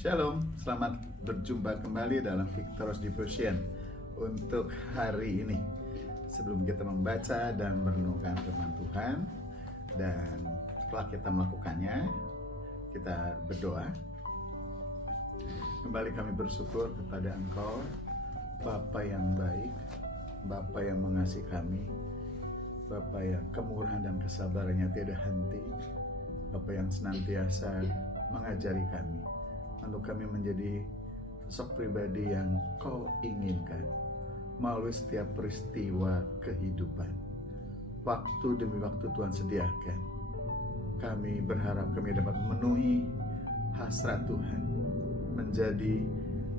Shalom, selamat berjumpa kembali dalam Victor's Devotion untuk hari ini. Sebelum kita membaca dan merenungkan firman Tuhan, dan setelah kita melakukannya, kita berdoa. Kembali kami bersyukur kepada Engkau, Bapa yang baik, Bapa yang mengasihi kami, Bapa yang kemurahan dan kesabarannya tiada henti, Bapa yang senantiasa mengajari kami, untuk kami menjadi sosok pribadi yang Kau inginkan melalui setiap peristiwa kehidupan. Waktu demi waktu Tuhan sediakan. Kami berharap kami dapat memenuhi hasrat Tuhan, menjadi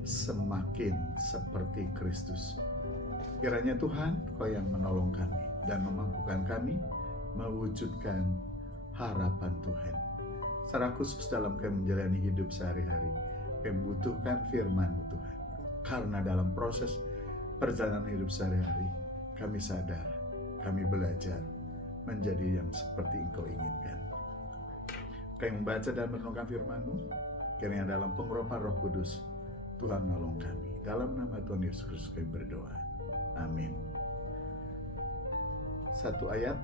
semakin seperti Kristus. Kiranya Tuhan, Kau yang menolong kami dan memampukan kami mewujudkan harapan Tuhan. Secara khusus dalam kami menjalani hidup sehari-hari, kami membutuhkan firman-Mu Tuhan. Karena dalam proses perjalanan hidup sehari-hari, kami sadar, kami belajar menjadi yang seperti Engkau inginkan. Kami membaca dan merenungkan firman-Mu, kiranya dalam pengurapan Roh Kudus, Tuhan menolong kami. Dalam nama Tuhan Yesus Kristus kami berdoa. Amin. Satu ayat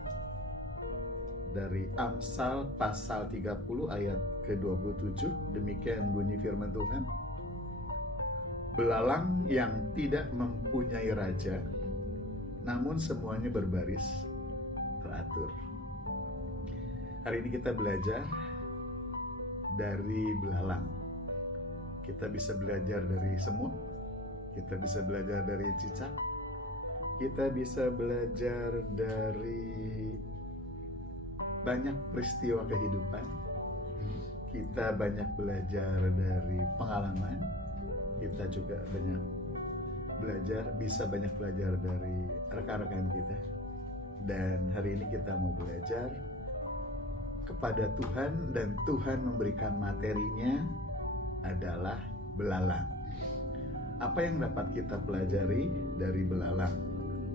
dari Amsal pasal 30 ayat ke-27, demikian bunyi firman Tuhan. Belalang yang tidak mempunyai raja, namun semuanya berbaris teratur. Hari ini kita belajar dari belalang. Kita bisa belajar dari semut, kita bisa belajar dari cicak, kita bisa belajar dari banyak peristiwa kehidupan. Kita banyak belajar dari pengalaman. Kita juga bisa banyak belajar dari rekan-rekan kita. Dan hari ini kita mau belajar kepada Tuhan, dan Tuhan memberikan materinya adalah belalang. Apa yang dapat kita pelajari dari belalang?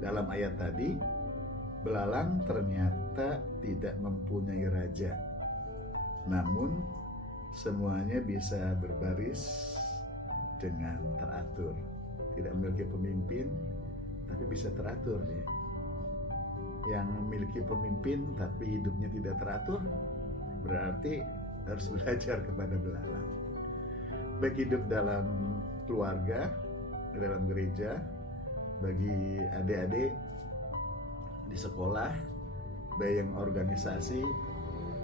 Dalam ayat tadi, belalang ternyata tidak mempunyai raja, namun semuanya bisa berbaris dengan teratur. Tidak memiliki pemimpin, tapi bisa teratur ya. Yang memiliki pemimpin tapi hidupnya tidak teratur, berarti harus belajar kepada belalang. Baik hidup dalam keluarga, dalam gereja, bagi adik-adik di sekolah, baik yang organisasi,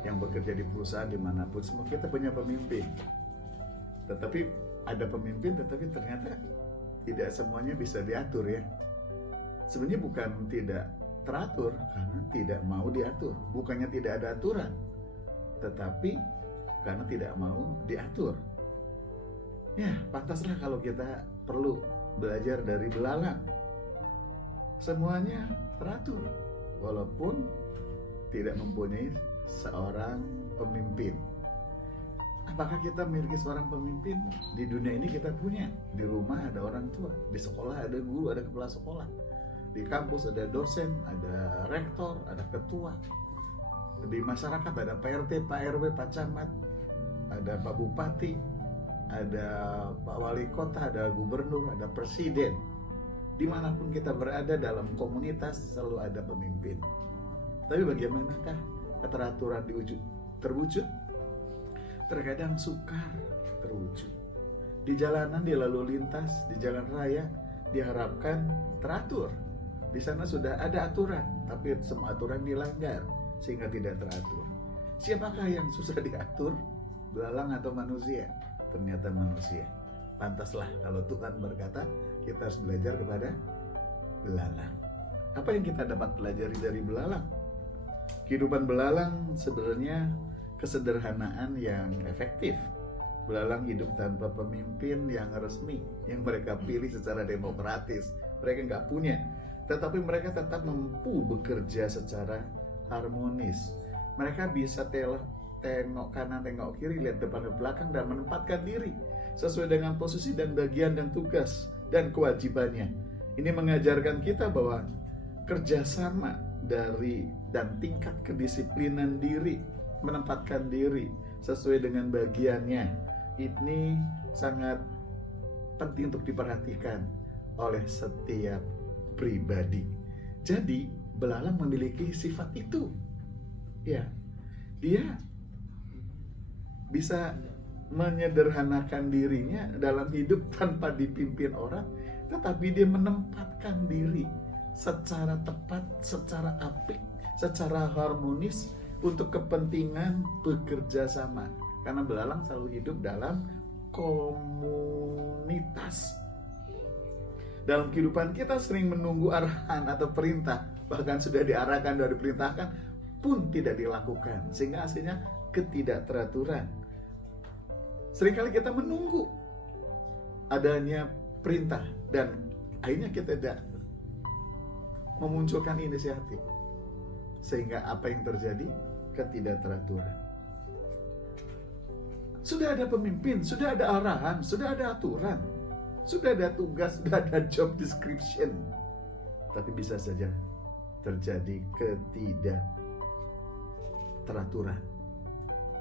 yang bekerja di perusahaan, dimanapun, semua kita punya pemimpin. Tetapi ada pemimpin, tetapi ternyata tidak semuanya bisa diatur ya. Sebenarnya bukan tidak teratur, karena tidak mau diatur. Bukannya tidak ada aturan, tetapi karena tidak mau diatur. Ya, pantaslah kalau kita perlu belajar dari belalang. Semuanya teratur, walaupun tidak mempunyai seorang pemimpin. Apakah kita memiliki seorang pemimpin? Di dunia ini kita punya. Di rumah ada orang tua, di sekolah ada guru, ada kepala sekolah, di kampus ada dosen, ada rektor, ada ketua, di masyarakat ada Pak RT, Pak RW, Pak Camat, ada Pak Bupati, ada Pak Wali Kota, ada gubernur, ada presiden. Dimanapun kita berada dalam komunitas selalu ada pemimpin. Tapi bagaimanakah keteraturan terwujud? Terkadang sukar terwujud. Di jalanan, di lalu lintas, di jalan raya diharapkan teratur. Di sana sudah ada aturan, tapi semua aturan dilanggar sehingga tidak teratur. Siapakah yang susah diatur? Belalang atau manusia? Ternyata manusia. Pantaslah kalau Tuhan berkata kita harus belajar kepada belalang. Apa yang kita dapat pelajari dari belalang? Kehidupan belalang sebenarnya kesederhanaan yang efektif. Belalang hidup tanpa pemimpin yang resmi, yang mereka pilih secara demokratis. Mereka nggak punya, tetapi mereka tetap mampu bekerja secara harmonis. Mereka bisa tengok kanan, tengok kiri, lihat depan dan belakang, dan menempatkan diri sesuai dengan posisi dan bagian dan tugas dan kewajibannya. Ini mengajarkan kita bahwa kerjasama dan tingkat kedisiplinan diri, menempatkan diri sesuai dengan bagiannya, ini sangat penting untuk diperhatikan oleh setiap pribadi. Jadi belalang memiliki sifat itu. Ya, dia bisa menyederhanakan dirinya dalam hidup tanpa dipimpin orang, tetapi dia menempatkan diri secara tepat, secara apik, secara harmonis untuk kepentingan bekerja sama. Karena belalang selalu hidup dalam komunitas. Dalam kehidupan kita sering menunggu arahan atau perintah, bahkan sudah diarahkan dan diperintahkan pun tidak dilakukan, sehingga hasilnya ketidakteraturan. Seringkali kita menunggu adanya perintah dan akhirnya kita tidak memunculkan inisiatif, sehingga apa yang terjadi? Ketidakteraturan. Sudah ada pemimpin, sudah ada arahan, sudah ada aturan, sudah ada tugas, sudah ada job description, tapi bisa saja terjadi ketidakteraturan.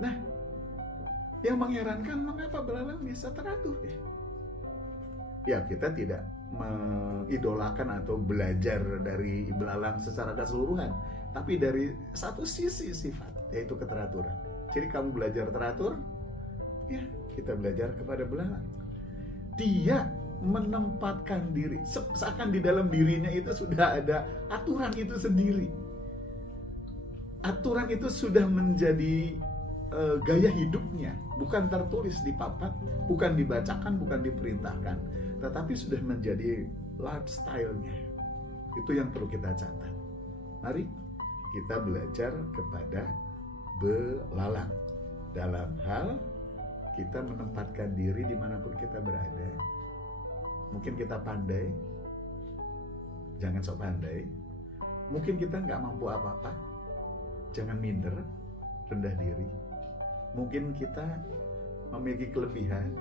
Nah, yang mengherankan, mengapa belalang bisa teratur? Ya, kita tidak mengidolakan atau belajar dari belalang secara keseluruhan, tapi dari satu sisi sifat, yaitu keteraturan. Jadi kamu belajar teratur, ya kita belajar kepada belalang. Dia menempatkan diri, seakan di dalam dirinya itu sudah ada aturan itu sendiri. Aturan itu sudah menjadi gaya hidupnya, bukan tertulis di papan, bukan dibacakan, bukan diperintahkan, tetapi sudah menjadi lifestyle-nya. Itu yang perlu kita catat. Mari kita belajar kepada belalang dalam hal kita menempatkan diri dimanapun kita berada. Mungkin kita pandai, jangan sok pandai. Mungkin kita nggak mampu apa-apa, jangan minder, rendah diri. Mungkin kita memiliki kelebihan,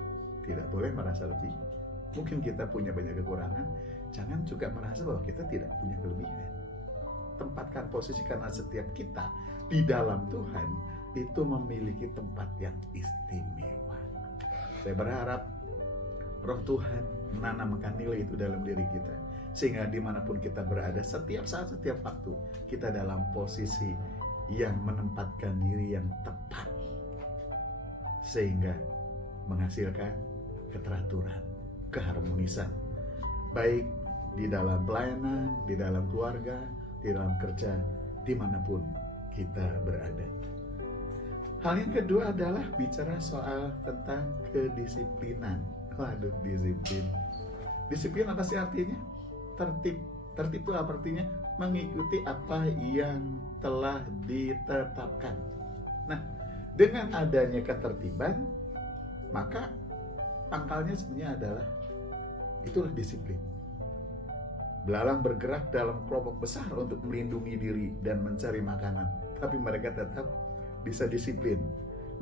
tidak boleh merasa lebih. Mungkin kita punya banyak kekurangan, jangan juga merasa bahwa kita tidak punya kelebihan. Tempatkan posisi, karena setiap kita di dalam Tuhan itu memiliki tempat yang istimewa. Saya berharap Roh Tuhan menanamkan nilai itu dalam diri kita, sehingga dimanapun kita berada, setiap saat, setiap waktu, kita dalam posisi yang menempatkan diri yang tepat, sehingga menghasilkan keteraturan, keharmonisan, baik di dalam pelayanan, di dalam keluarga, di dalam kerja, dimanapun kita berada. Hal yang kedua adalah bicara soal tentang kedisiplinan. Waduh, disiplin. Disiplin apa sih artinya? Tertib. Tertib itu apa artinya? Mengikuti apa yang telah ditetapkan. Nah, dengan adanya ketertiban, maka pangkalnya sebenarnya adalah itulah disiplin. Belalang bergerak dalam kelompok besar untuk melindungi diri dan mencari makanan, tapi mereka tetap bisa disiplin.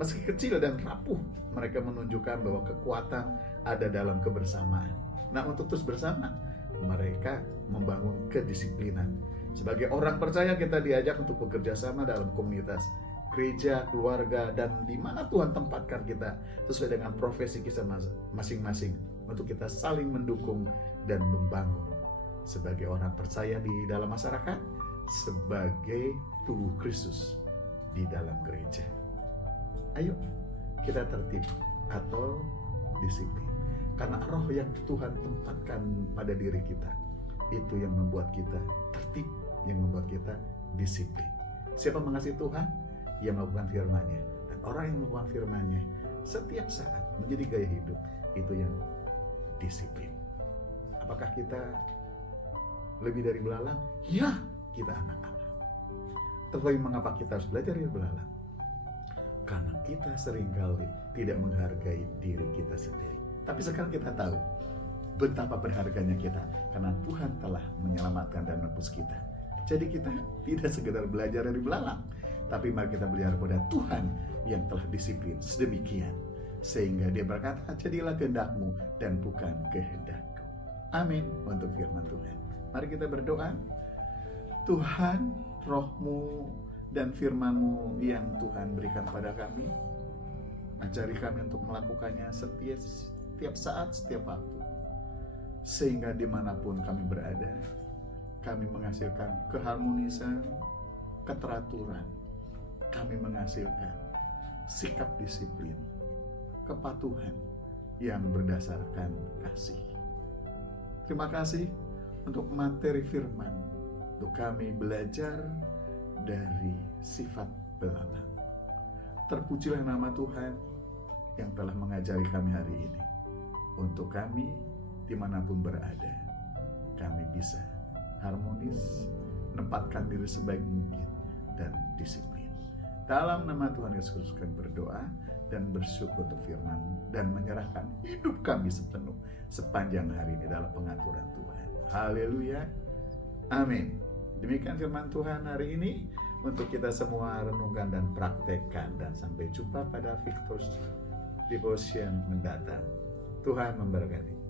Meski kecil dan rapuh, mereka menunjukkan bahwa kekuatan ada dalam kebersamaan. Nah, untuk terus bersama, mereka membangun kedisiplinan. Sebagai orang percaya, kita diajak untuk bekerja sama dalam komunitas, gereja, keluarga, dan di mana Tuhan tempatkan kita sesuai dengan profesi kita masing-masing, untuk kita saling mendukung dan membangun sebagai orang percaya di dalam masyarakat, sebagai tubuh Kristus di dalam gereja. Ayo kita tertib atau disiplin, karena roh yang Tuhan tempatkan pada diri kita itu yang membuat kita tertib, yang membuat kita disiplin. Siapa mengasihi Tuhan? Yang melakukan firman-Nya, dan orang yang melakukan firman-Nya setiap saat menjadi gaya hidup, itu yang disiplin. Apakah kita lebih dari belalang? Ya, kita anak Allah. Tetapi mengapa kita harus belajar dari belalang? Karena kita seringkali tidak menghargai diri kita sendiri. Tapi sekarang kita tahu betapa berharganya kita, karena Tuhan telah menyelamatkan dan menebus kita. Jadi kita tidak sekedar belajar dari belalang, tapi mari kita belajar kepada Tuhan yang telah disiplin sedemikian, sehingga Dia berkata, jadilah kehendak-Mu dan bukan kehendak-Ku. Amin untuk firman Tuhan. Mari kita berdoa. Tuhan, Roh-Mu dan firman-Mu yang Tuhan berikan pada kami, ajari kami untuk melakukannya setiap tiap saat, setiap waktu. Sehingga dimanapun kami berada, kami menghasilkan keharmonisan, keteraturan. Kami menghasilkan sikap disiplin, kepatuhan yang berdasarkan kasih. Terima kasih untuk materi firman, untuk kami belajar dari sifat belalang. Terpujilah nama Tuhan yang telah mengajari kami hari ini. Untuk kami dimanapun berada, kami bisa harmonis, menempatkan diri sebaik mungkin, dan disiplin. Dalam nama Tuhan Yesus Kristus kami berdoa dan bersyukur untuk firman dan menyerahkan hidup kami sepenuh sepanjang hari ini dalam pengaturan Tuhan. Haleluya. Amin. Demikian firman Tuhan hari ini untuk kita semua renungkan dan praktekkan, dan sampai jumpa pada Victor's Devotion mendatang. Tuhan memberkati.